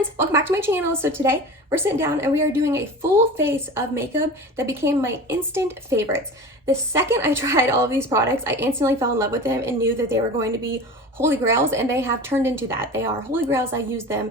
friends, welcome back to my channel. So today we're sitting down and we are doing a full face of makeup that became my instant favorites. The second I tried all of these products, I instantly fell in love with them and knew that they were going to be holy grails, and they have turned into that. They are holy grails. I use them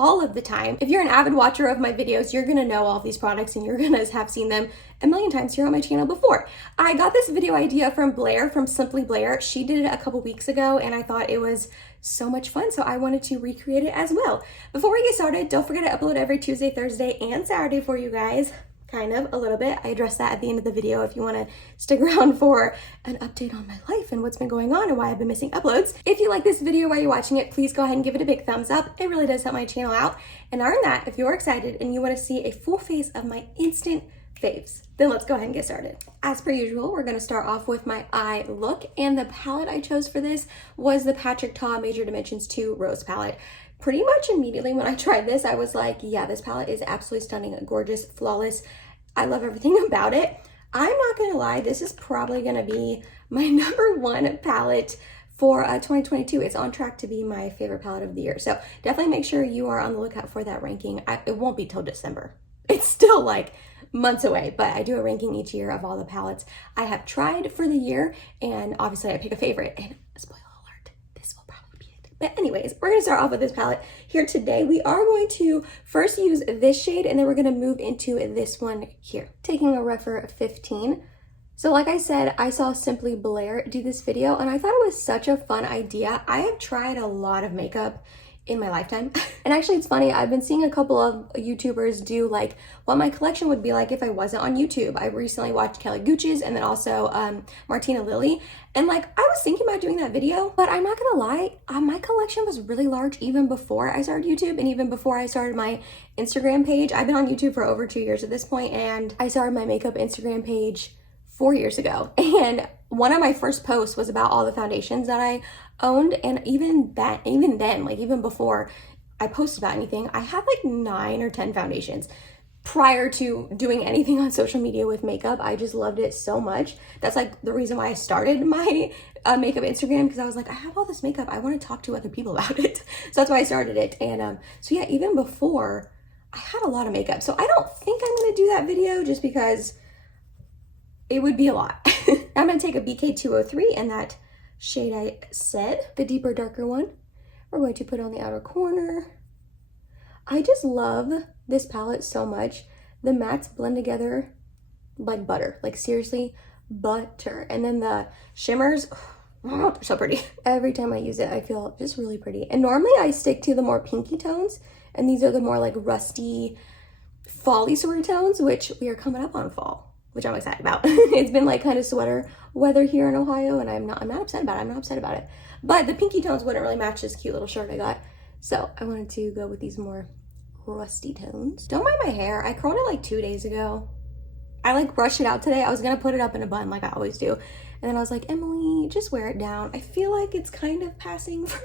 all of the time. If you're an avid watcher of my videos, you're gonna know all of these products and you're gonna have seen them a million times here on my channel before. I got this video idea from Blair, from Simply Blair. She did it a couple weeks ago and I thought it was so much fun, so I wanted to recreate it as well. Before we get started, don't forget to upload every Tuesday, Thursday, and Saturday for you guys. Kind of, a little bit. I address that at the end of the video if you want to stick around for an update on my life and what's been going on and why I've been missing uploads. If you like this video while you're watching it, please go ahead and give it a big thumbs up. It really does help my channel out. And other than that, if you're excited and you want to see a full face of my instant faves, then let's go ahead and get started. As per usual, we're going to start off with my eye look, and the palette I chose for this was the Patrick Ta Major Dimensions 2 Rose palette. Pretty much immediately when I tried this, I was like, yeah, this palette is absolutely stunning, gorgeous, flawless. I love everything about it. I'm not gonna lie, this is probably gonna be my #1 palette for 2022. It's on track to be my favorite palette of the year. So definitely make sure you are on the lookout for that ranking. It won't be till December. It's still like months away, but I do a ranking each year of all the palettes I have tried for the year, and obviously I pick a favorite, and spoiler alert, this will probably be it. But anyways, we're gonna start off with this palette here today. We are going to first use this shade, and then we're gonna move into this one here. Taking a Refer 15. So like I said, I saw Simply Blair do this video, and I thought it was such a fun idea. I have tried a lot of makeup in my lifetime. And actually it's funny, I've been seeing a couple of YouTubers do like what my collection would be like if I wasn't on YouTube. I recently watched Kelly Gooch's and then also Martina Lily. And like, I was thinking about doing that video, but I'm not gonna lie, my collection was really large even before I started YouTube and even before I started my Instagram page. I've been on YouTube for over 2 years at this point, and I started my makeup Instagram page 4 years ago. And one of my first posts was about all the foundations that I owned, and even then, like even before I posted about anything, I had like 9 or 10 foundations. Prior to doing anything on social media with makeup, I just loved it so much. That's like the reason why I started my makeup Instagram, because I was like, I have all this makeup, I want to talk to other people about it. So that's why I started it. And so yeah, even before, I had a lot of makeup. So I don't think I'm gonna do that video just because it would be a lot. I'm gonna take a BK203 and that shade I said, the deeper, darker one. We're going to put on the outer corner. I just love this palette so much. The mattes blend together like butter, like seriously, butter. And then the shimmers, oh, they're so pretty. Every time I use it, I feel just really pretty. And normally I stick to the more pinky tones, and these are the more like rusty, fall-y sort of tones, which we are coming up on fall, which I'm excited about. It's been like kind of sweater weather here in Ohio, and I'm not upset about it. I'm not upset about it. But the pinky tones wouldn't really match this cute little shirt I got. So I wanted to go with these more rusty tones. Don't mind my hair. I curled it like 2 days ago. I like brushed it out today. I was gonna put it up in a bun like I always do. And then I was like, Emily, just wear it down. I feel like it's kind of passing for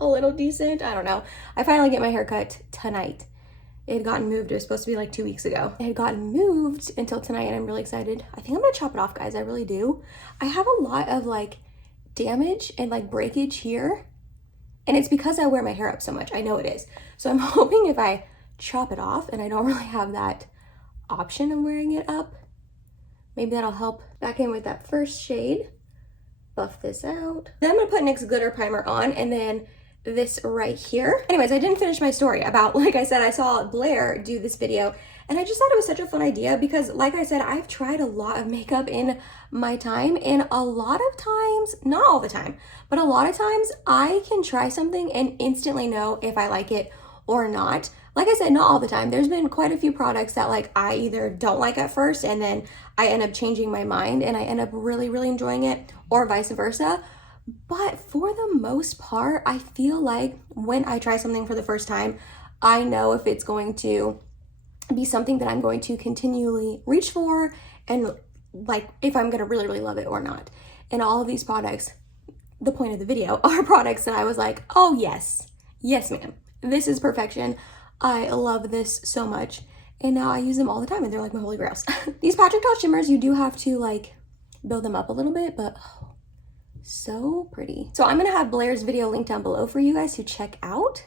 a little decent. I don't know. I finally get my hair cut tonight. It had gotten moved. It was supposed to be like 2 weeks ago. It had gotten moved until tonight, and I'm really excited. I think I'm gonna chop it off, guys. I really do. I have a lot of like damage and like breakage here, and it's because I wear my hair up so much. I know it is. So I'm hoping if I chop it off, and I don't really have that option of wearing it up, maybe that'll help. Back in with that first shade. Buff this out. Then I'm gonna put NYX glitter primer on, and then this right here. Anyways, I didn't finish my story about, like I said, I saw Blair do this video, and I just thought it was such a fun idea because, like I said, I've tried a lot of makeup in my time, and a lot of times, not all the time, but a lot of times I can try something and instantly know if I like it or not. Like I said, not all the time. There's been quite a few products that like I either don't like at first and then I end up changing my mind and I end up really, really enjoying it, or vice versa. But for the most part, I feel like when I try something for the first time, I know if it's going to be something that I'm going to continually reach for, and like if I'm gonna really, really love it or not. And all of these products, the point of the video, are products that I was like, oh yes, yes ma'am, this is perfection. I love this so much. And now I use them all the time, and they're like my holy grails. These Patrick Ta shimmers, you do have to like build them up a little bit, but oh, so pretty. So I'm gonna have Blair's video linked down below for you guys to check out.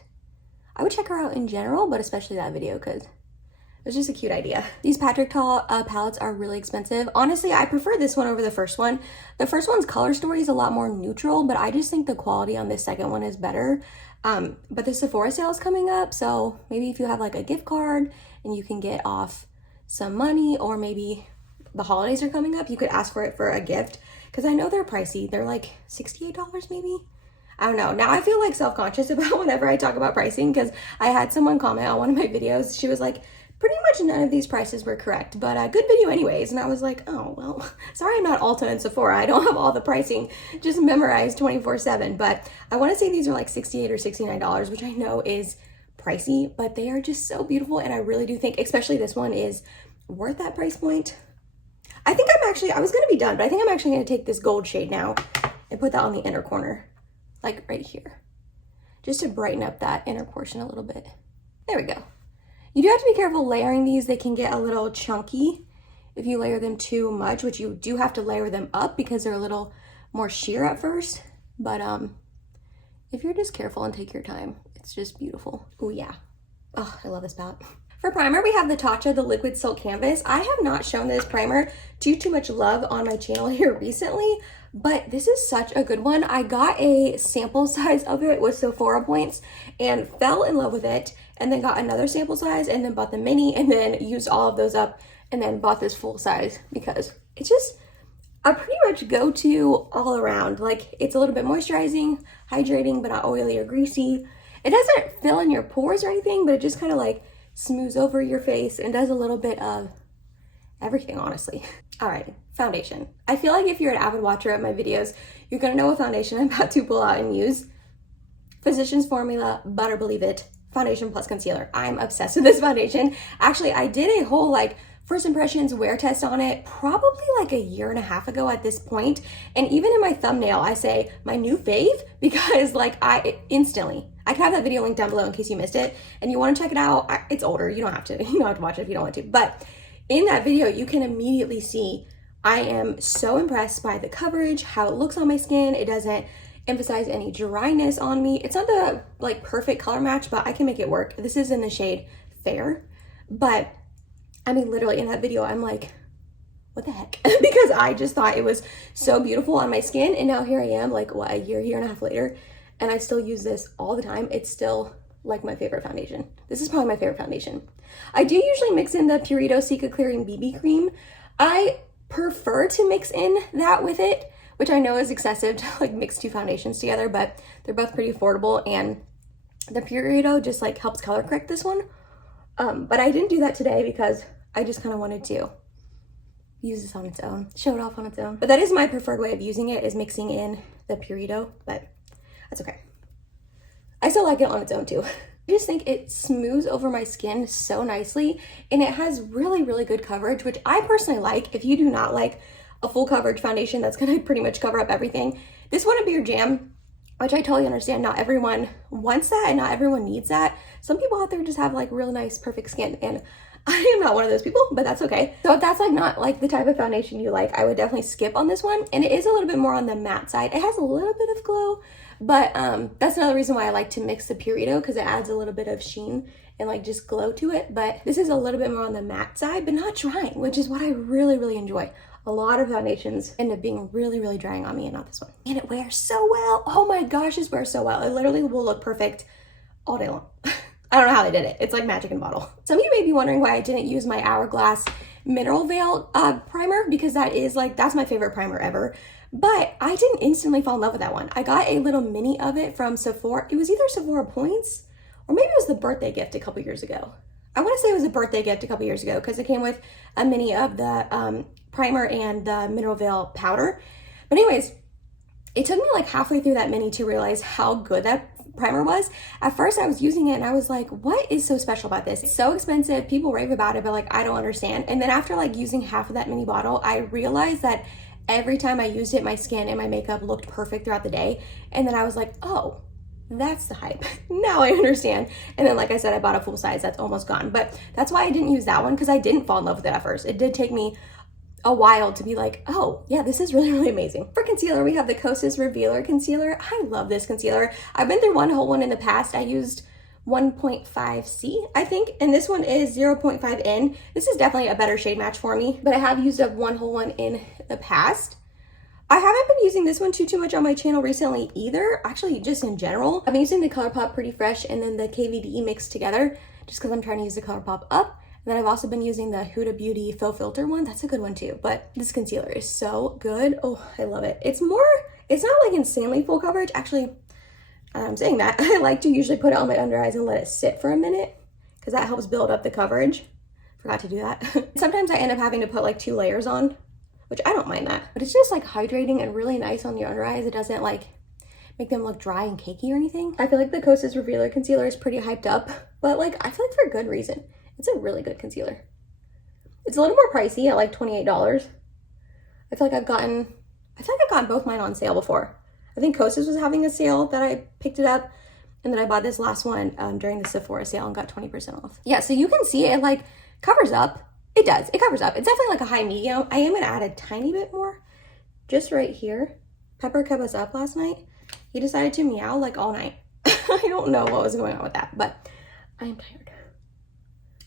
I would check her out in general, but especially that video because it was just a cute idea. These Patrick Ta palettes are really expensive. Honestly, I prefer this one over the first one. The first one's color story is a lot more neutral, but I just think the quality on this second one is better. But the Sephora sale is coming up, so maybe if you have like a gift card and you can get off some money, or maybe the holidays are coming up, you could ask for it for a gift, because I know they're pricey. They're like $68 maybe. I don't know. Now I feel like self-conscious about whenever I talk about pricing, because I had someone comment on one of my videos. She was like, pretty much none of these prices were correct, but a good video anyways. And I was like, oh, well, sorry I'm not Ulta and Sephora. I don't have all the pricing just memorized 24/7, but I want to say these are like $68 or $69, which I know is pricey, but they are just so beautiful. And I really do think, especially this one, is worth that price point. I think I was going to be done, but I think I'm actually going to take this gold shade now and put that on the inner corner, like right here, just to brighten up that inner portion a little bit. There we go. You do have to be careful layering these. They can get a little chunky if you layer them too much, which you do have to layer them up because they're a little more sheer at first. But if you're just careful and take your time, it's just beautiful. Oh yeah. Oh, I love this palette. For primer, we have the Tatcha, the Liquid Silk Canvas. I have not shown this primer too much love on my channel here recently, but this is such a good one. I got a sample size of it with Sephora points and fell in love with it, and then got another sample size and then bought the mini, and then used all of those up and then bought this full size because it's just a pretty much go-to all around. Like, it's a little bit moisturizing, hydrating, but not oily or greasy. It doesn't fill in your pores or anything, but it just kind of like smooths over your face and does a little bit of everything, honestly. All right, foundation. I feel like if you're an avid watcher of my videos, you're gonna know what foundation I'm about to pull out and use. Physicians Formula, Butter Believe It, foundation plus concealer. I'm obsessed with this foundation. Actually, I did a whole like first impressions wear test on it probably like a year and a half ago at this point. And even in my thumbnail, I say my new fave, because like I can have that video linked down below in case you missed it and you want to check it out. It's older. You don't have to watch it if you don't want to. But in that video, you can immediately see I am so impressed by the coverage, how it looks on my skin. It doesn't emphasize any dryness on me. It's not the like perfect color match, but I can make it work. This is in the shade Fair, but I mean, literally in that video, I'm like, what the heck? Because I just thought it was so beautiful on my skin. And now here I am, like what, a year and a half later, and I still use this all the time. It's still like my favorite foundation. This is probably my favorite foundation. I do usually mix in the Purito Cica Clearing BB Cream. I prefer to mix in that with it, which I know is excessive to like mix two foundations together, but they're both pretty affordable, and the Purito just like helps color correct this one. But I didn't do that today because I just kind of wanted to use this on its own, show it off on its own. But that is my preferred way of using it, is mixing in the Purito, but that's okay. I still like it on its own too. I just think it smooths over my skin so nicely, and it has really, really good coverage, which I personally like. If you do not like a full coverage foundation that's gonna pretty much cover up everything, this wouldn't be your jam, which I totally understand. Not everyone wants that and not everyone needs that. Some people out there just have like real nice, perfect skin, and I am not one of those people, but that's okay. So if that's like not like the type of foundation you like, I would definitely skip on this one. And it is a little bit more on the matte side. It has a little bit of glow, but that's another reason why I like to mix the Purito, because it adds a little bit of sheen and like just glow to it. But this is a little bit more on the matte side, but not drying, which is what I really, really enjoy. A lot of foundations end up being really, really drying on me, and not this one. And it wears so well. Oh my gosh, this wears so well. It literally will look perfect all day long. I don't know how they did it. It's like magic in a bottle. Some of you may be wondering why I didn't use my Hourglass Mineral Veil primer, because that's my favorite primer ever. But I didn't instantly fall in love with that one. I got a little mini of it from Sephora. It was either Sephora Points or maybe it was the birthday gift a couple years ago. I want to say it was a birthday gift a couple years ago, because it came with a mini of the primer and the Mineral Veil powder. But anyways, it took me like halfway through that mini to realize how good that primer was. At first I was using it and I was like, what is so special about this? It's so expensive, people rave about it, but like I don't understand. And then after like using half of that mini bottle, I realized that every time I used it, my skin and my makeup looked perfect throughout the day. And then I was like, oh, that's the hype. Now I understand. And then like I said, I bought a full size that's almost gone. But that's why I didn't use that one, because I didn't fall in love with it at first. It did take me a while to be like, oh yeah, this is really, really amazing. For concealer, we have the Kosas Revealer Concealer. I love this concealer. I've been through one whole one in the past. I used 1.5C, I think, and this one is 0.5N. This is definitely a better shade match for me, but I have used up one whole one in the past. I haven't been using this one too much on my channel recently either, actually just in general. I've been using the ColourPop Pretty Fresh and then the KVD mixed together just because I'm trying to use the ColourPop up. And then I've also been using the Huda Beauty Faux Filter one. That's a good one too, but this concealer is so good. Oh, I love it. It's not like insanely full coverage. Actually, I'm saying that. I like to usually put it on my under eyes and let it sit for a minute because that helps build up the coverage. Forgot to do that. Sometimes I end up having to put like 2 layers on, which I don't mind that. But it's just like hydrating and really nice on your under eyes. It doesn't like make them look dry and cakey or anything. I feel like the Kosas Revealer Concealer is pretty hyped up, but like I feel like for a good reason. It's a really good concealer. It's a little more pricey at like $28. I feel like I've gotten both mine on sale before. I think Kosas was having a sale that I picked it up, and then I bought this last one during the Sephora sale and got 20% off. Yeah, so you can see it like covers up. It does, it covers up. It's definitely like a high medium. I am gonna add a tiny bit more just right here. Pepper kept us up last night. He decided to meow like all night. I don't know what was going on with that, but I am tired.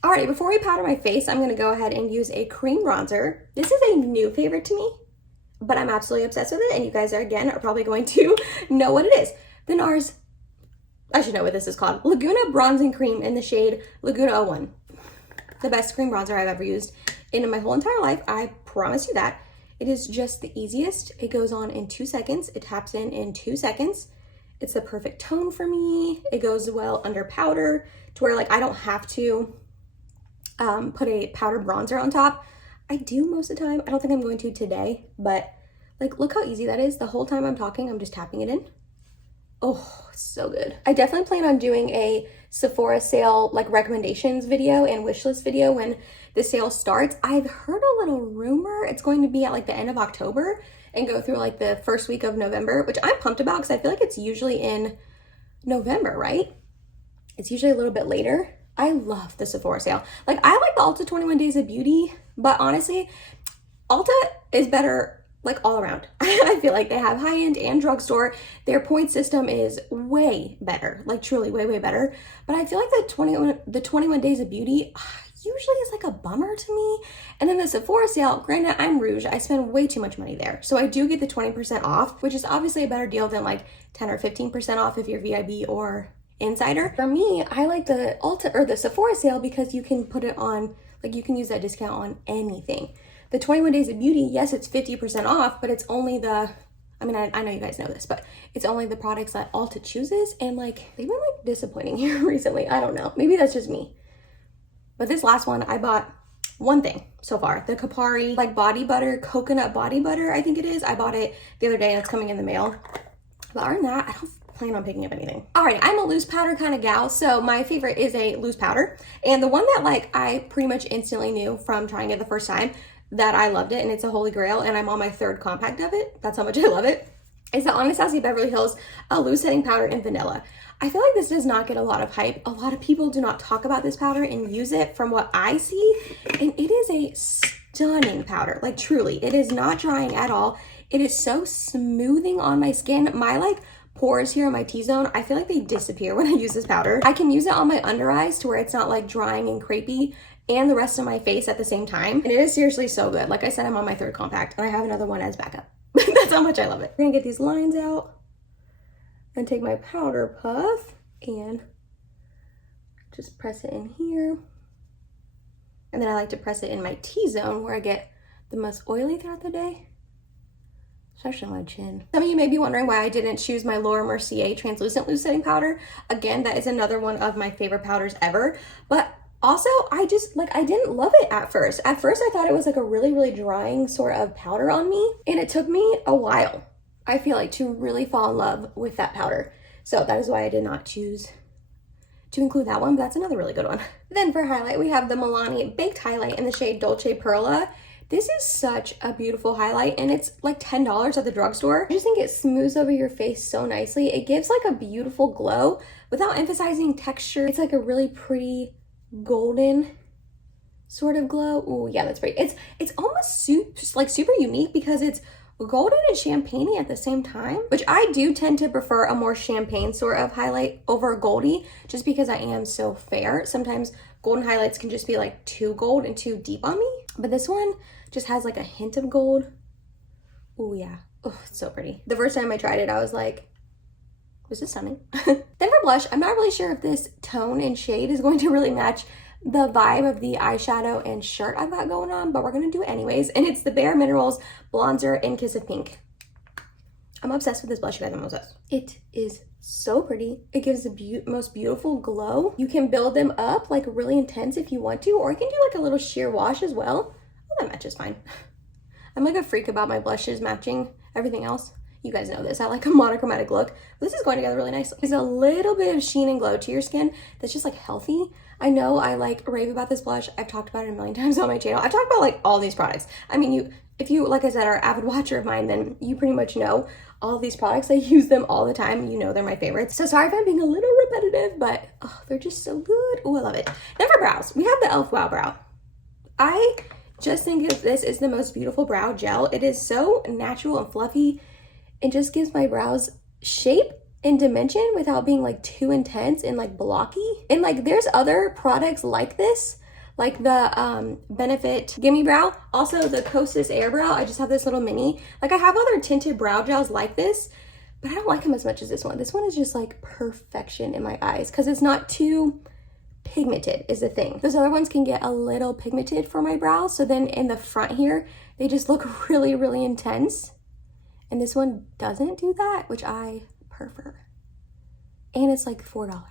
All right, before we powder my face, I'm gonna go ahead and use a cream bronzer. This is a new favorite to me, but I'm absolutely obsessed with it, and you guys are probably going to know what it is. The NARS, I should know what this is called, Laguna Bronzing Cream in the shade Laguna 01. The best cream bronzer I've ever used in my whole entire life, I promise you that. It is just the easiest. It goes on in 2 seconds. It taps in 2 seconds. It's the perfect tone for me. It goes well under powder to where like I don't have to put a powder bronzer on top. I do most of the time. I don't think I'm going to today, but like look how easy that is. The whole time I'm talking, I'm just tapping it in. Oh, so good. I definitely plan on doing a Sephora sale like recommendations video and wish list video when the sale starts. I've heard a little rumor it's going to be at like the end of October and go through like the first week of November, which I'm pumped about because I feel like it's usually in November, right? It's usually a little bit later. I love the Sephora sale. Like I like the Ulta 21 Days of Beauty, but honestly, Ulta is better like all around. I feel like they have high-end and drugstore. Their point system is way better, like truly way better. But I feel like the 21 Days of Beauty usually is like a bummer to me. And then the Sephora sale, granted I'm Rouge, I spend way too much money there. So I do get the 20% off, which is obviously a better deal than like 10 or 15% off if you're VIB or Insider. For me, I like the Ulta or the Sephora sale because you can put it on, like you can use that discount on anything. The 21 Days of Beauty, yes, it's 50% off, but it's only the, I mean, I know you guys know this, but it's only the products that Ulta chooses, and like, they've been like disappointing here recently. I don't know, maybe that's just me. But this last one, I bought one thing so far, the Kapari like body butter, coconut body butter, I think it is. I bought it the other day and it's coming in the mail. But other than that, I don't plan on picking up anything. All right, I'm a loose powder kind of gal, so my favorite is a loose powder. And the one that like I pretty much instantly knew from trying it the first time that I loved it, and it's a holy grail, and I'm on my 3rd compact of it. That's how much I love it. It's the Anastasia Beverly Hills loose setting powder in vanilla. I feel like this does not get a lot of hype. A lot of people do not talk about this powder and use it from what I see, and it is a stunning powder. Like truly, it is not drying at all. It is so smoothing on my skin. My like pores here in my T-zone, I feel like they disappear when I use this powder. I can use it on my under eyes to where it's not like drying and crepey, and the rest of my face at the same time. And it is seriously so good. Like I said, I'm on my 3rd compact and I have another one as backup. That's how much I love it. We're gonna get these lines out and take my powder puff and just press it in here. And then I like to press it in my T-zone where I get the most oily throughout the day, especially my chin. Some of you may be wondering why I didn't choose my Laura Mercier translucent loose setting powder. Again, that is another one of my favorite powders ever, but also, I just, like, I didn't love it at first. At first, I thought it was like a really drying sort of powder on me. And it took me a while, I feel like, to really fall in love with that powder. So that is why I did not choose to include that one, but that's another really good one. Then for highlight, we have the Milani Baked Highlight in the shade Dolce Perla. This is such a beautiful highlight, and it's like $10 at the drugstore. I just think it smooths over your face so nicely. It gives like a beautiful glow without emphasizing texture. It's like a really pretty golden sort of glow. Oh yeah, that's pretty. It's almost super unique because it's golden and champagne at the same time, which I do tend to prefer a more champagne sort of highlight over goldy, just because I am so fair. Sometimes golden highlights can just be like too gold and too deep on me, but this one just has like a hint of gold. Oh yeah, oh, it's so pretty. The first time I tried it, I was like, this is stunning. Then for blush, I'm not really sure if this tone and shade is going to really match the vibe of the eyeshadow and shirt I've got going on, but we're gonna do it anyways. And it's the Bare Minerals Bronzer in Kiss of Pink. I'm obsessed with this blush, you guys. I'm obsessed. It is so pretty. It gives the most beautiful glow. You can build them up like really intense if you want to, or you can do like a little sheer wash as well. Oh, that matches fine. I'm like a freak about my blushes matching everything else. You guys know this. I like a monochromatic look. This is going together really nicely. There's a little bit of sheen and glow to your skin that's just like healthy. I know I like rave about this blush. I've talked about it a million times on my channel. I've talked about like all these products. I mean, if you, like I said, are an avid watcher of mine, then you pretty much know all of these products. I use them all the time. You know they're my favorites. So sorry if I'm being a little repetitive, but oh, they're just so good. Oh, I love it. Then for brows, we have the e.l.f. Wow Brow. I just think this is the most beautiful brow gel. It is so natural and fluffy. It just gives my brows shape and dimension without being like too intense and like blocky. And like there's other products like this, like the Benefit Gimme Brow, also the Kosas Air Brow. I just have this little mini. Like I have other tinted brow gels like this, but I don't like them as much as this one. This one is just like perfection in my eyes because it's not too pigmented is the thing. Those other ones can get a little pigmented for my brows. So then in the front here, they just look really, really intense. And this one doesn't do that, which I prefer. And it's like $4.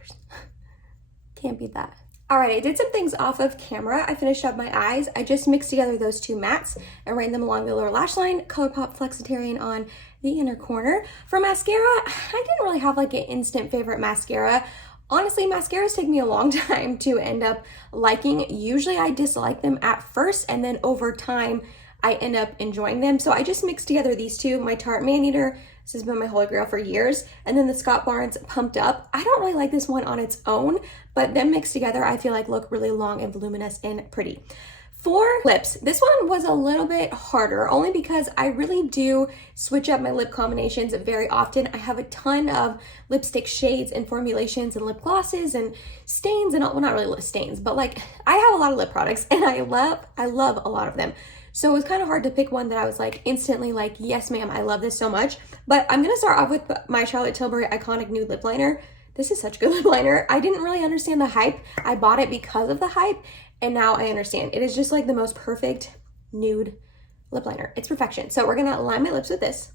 Can't beat that. All right, I did some things off of camera. I finished up my eyes. I just mixed together those two mattes and ran them along the lower lash line. ColourPop Flexitarian on the inner corner. For mascara, I didn't really have like an instant favorite mascara. Honestly, mascaras take me a long time to end up liking. Usually I dislike them at first, and then over time, I end up enjoying them. So I just mixed together these two, my Tarte Maneater. This has been my holy grail for years. And then the Scott Barnes Pumped Up. I don't really like this one on its own, but them mixed together, I feel like look really long and voluminous and pretty. For lips, this one was a little bit harder, only because I really do switch up my lip combinations very often. I have a ton of lipstick shades and formulations and lip glosses and stains and all, well, not really lip stains, but like I have a lot of lip products and I love a lot of them. So it was kind of hard to pick one that I was like instantly like, yes ma'am, I love this so much. But I'm gonna start off with my Charlotte Tilbury Iconic Nude Lip Liner. This is such good lip liner. I didn't really understand the hype. I bought it because of the hype, and now I understand. It is just like the most perfect nude lip liner. It's perfection. So we're gonna line my lips with this.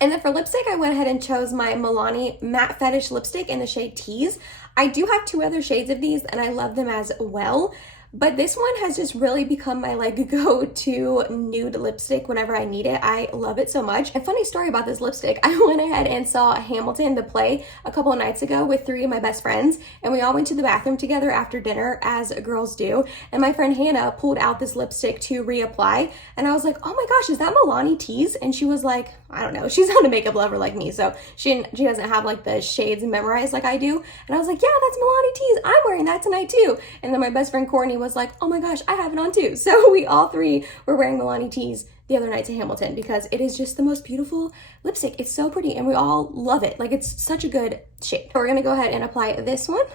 And then for lipstick, I went ahead and chose my Milani Matte Fetish lipstick in the shade Tease. I do have two other shades of these and I love them as well. But this one has just really become my like go-to nude lipstick whenever I need it. I love it so much. A funny story about this lipstick, I went ahead and saw Hamilton, the play, a couple of nights ago with three of my best friends, and we all went to the bathroom together after dinner, as girls do, and my friend Hannah pulled out this lipstick to reapply, and I was like, oh my gosh, is that Milani Tease? And she was like, I don't know, she's not a makeup lover like me, so she doesn't have like the shades memorized like I do, and I was like, yeah, that's Milani Tease, I'm wearing that tonight too. And then my best friend Courtney was like, oh my gosh, I have it on too. So we all three were wearing Milani Tease the other night to Hamilton because it is just the most beautiful lipstick. It's so pretty and we all love it. Like it's such a good shade. So we're gonna go ahead and apply this one.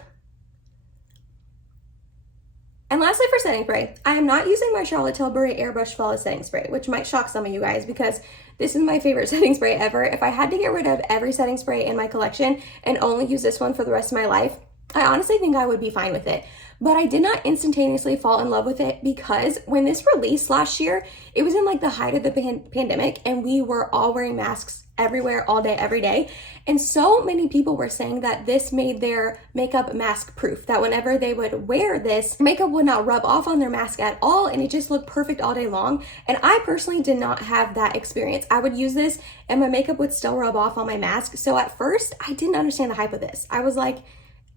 And lastly for setting spray, I am not using my Charlotte Tilbury Airbrush Flawless Setting Spray, which might shock some of you guys because this is my favorite setting spray ever. If I had to get rid of every setting spray in my collection and only use this one for the rest of my life, I honestly think I would be fine with it. But I did not instantaneously fall in love with it because when this released last year, it was in like the height of the pandemic and we were all wearing masks everywhere, all day, every day. And so many people were saying that this made their makeup mask proof, that whenever they would wear this, makeup would not rub off on their mask at all and it just looked perfect all day long. And I personally did not have that experience. I would use this and my makeup would still rub off on my mask. So at first, I didn't understand the hype of this. I was like,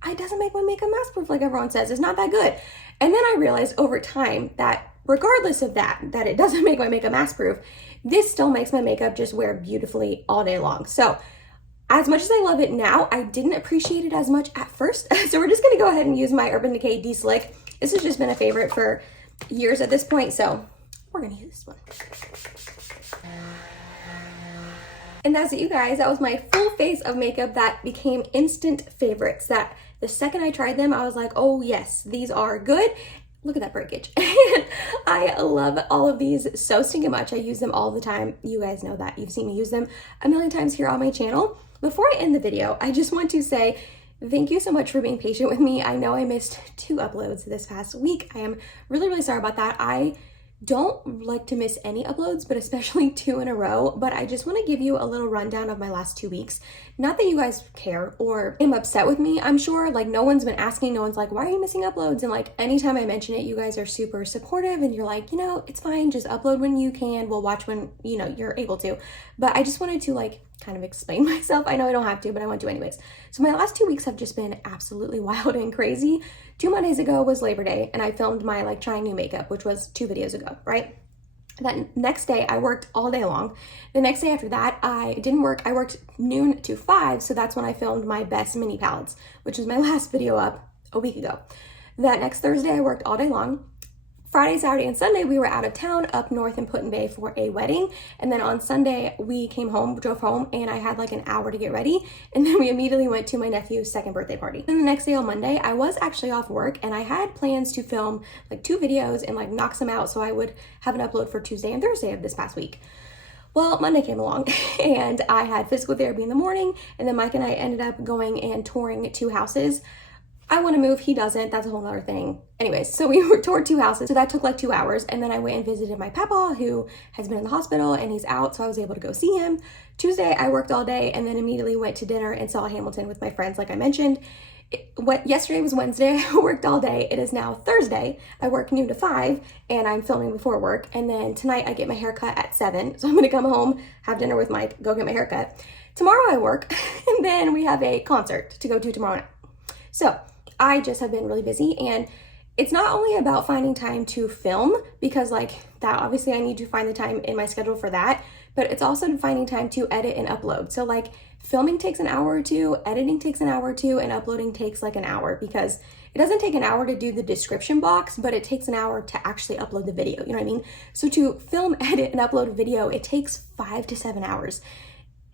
it doesn't make my makeup mask proof like everyone says. It's not that good. And then I realized over time that regardless of that it doesn't make my makeup mask proof, this still makes my makeup just wear beautifully all day long. So as much as I love it now, I didn't appreciate it as much at first. So we're just gonna go ahead and use my Urban Decay De-Slick This has just been a favorite for years at this point, so we're gonna use this one. And that's it, you guys. That was my full face of makeup that became instant favorites. That the second I tried them, I was like, oh yes, these are good. Look at that breakage. I love all of these so stinking much. I use them all the time. You guys know that. You've seen me use them a million times here on my channel. Before I end the video, I just want to say thank you so much for being patient with me. I know I missed 2 uploads this past week. I am really, really sorry about that. I don't like to miss any uploads, but especially 2 in a row. But I just want to give you a little rundown of my last 2 weeks. Not that you guys care or am upset with me, I'm sure. Like, no one's been asking, no one's like, why are you missing uploads? And like, anytime I mention it, you guys are super supportive and you're like, you know, it's fine, just upload when you can. We'll watch when, you know, you're able to. But I just wanted to like kind of explain myself. I know I don't have to, but I want to anyways. So my last 2 weeks have just been absolutely wild and crazy. 2 Mondays ago was Labor Day and I filmed my like trying new makeup, which was 2 videos ago, right? That next day I worked all day long. The next day after that, I didn't work. I worked noon to 5. So that's when I filmed my best mini palettes, which was my last video up a week ago. That next Thursday I worked all day long. Friday, Saturday, and Sunday, we were out of town up north in Put in Bay for a wedding. And then on Sunday, we came home, drove home, and I had like an hour to get ready. And then we immediately went to my nephew's 2nd birthday party. Then the next day on Monday, I was actually off work and I had plans to film like 2 videos and like knock some out so I would have an upload for Tuesday and Thursday of this past week. Well, Monday came along and I had physical therapy in the morning, and then Mike and I ended up going and touring 2 houses. I want to move, he doesn't, that's a whole other thing. Anyways, so we toured 2 houses, so that took like 2 hours, and then I went and visited my papa who has been in the hospital and he's out, so I was able to go see him. Tuesday, I worked all day and then immediately went to dinner and saw Hamilton with my friends like I mentioned. Yesterday was Wednesday, I worked all day. It is now Thursday. I work noon to 5 and I'm filming before work, and then tonight I get my hair cut at 7, so I'm gonna come home, have dinner with Mike, go get my hair cut. Tomorrow I work, and then we have a concert to go to tomorrow night. So I just have been really busy, and it's not only about finding time to film, because like that obviously I need to find the time in my schedule for that, but it's also finding time to edit and upload. So like filming takes an hour or 2, editing takes an hour or 2, and uploading takes like an hour, because it doesn't take an hour to do the description box, but it takes an hour to actually upload the video, you know what I mean? So to film, edit, and upload a video, it takes 5 to 7 hours.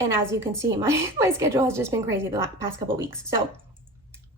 And as you can see, my schedule has just been crazy the past couple weeks. So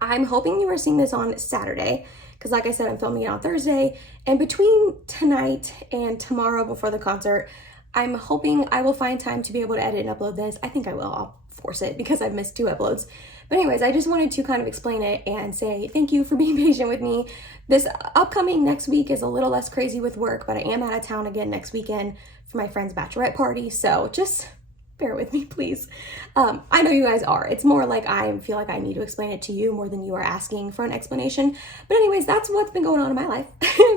I'm hoping you are seeing this on Saturday, because like I said, I'm filming it on Thursday. And between tonight and tomorrow before the concert, I'm hoping I will find time to be able to edit and upload this. I think I will. I'll force it because I've missed 2 uploads. But anyways, I just wanted to kind of explain it and say thank you for being patient with me. This upcoming next week is a little less crazy with work, but I am out of town again next weekend for my friend's bachelorette party. So just bear with me, please. I know you guys are. It's more like I feel like I need to explain it to you more than you are asking for an explanation. But anyways, that's what's been going on in my life,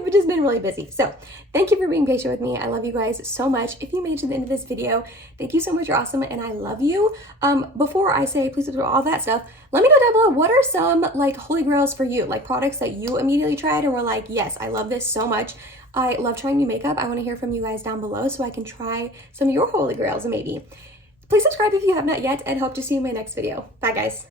which has been really busy. So thank you for being patient with me. I love you guys so much. If you made it to the end of this video, thank you so much. You're awesome, and I love you. Before I say please do all that stuff, let me know down below, what are some like holy grails for you, like products that you immediately tried and were like, yes, I love this so much. I love trying new makeup. I want to hear from you guys down below so I can try some of your holy grails maybe. Please subscribe if you have not yet, and hope to see you in my next video. Bye, guys.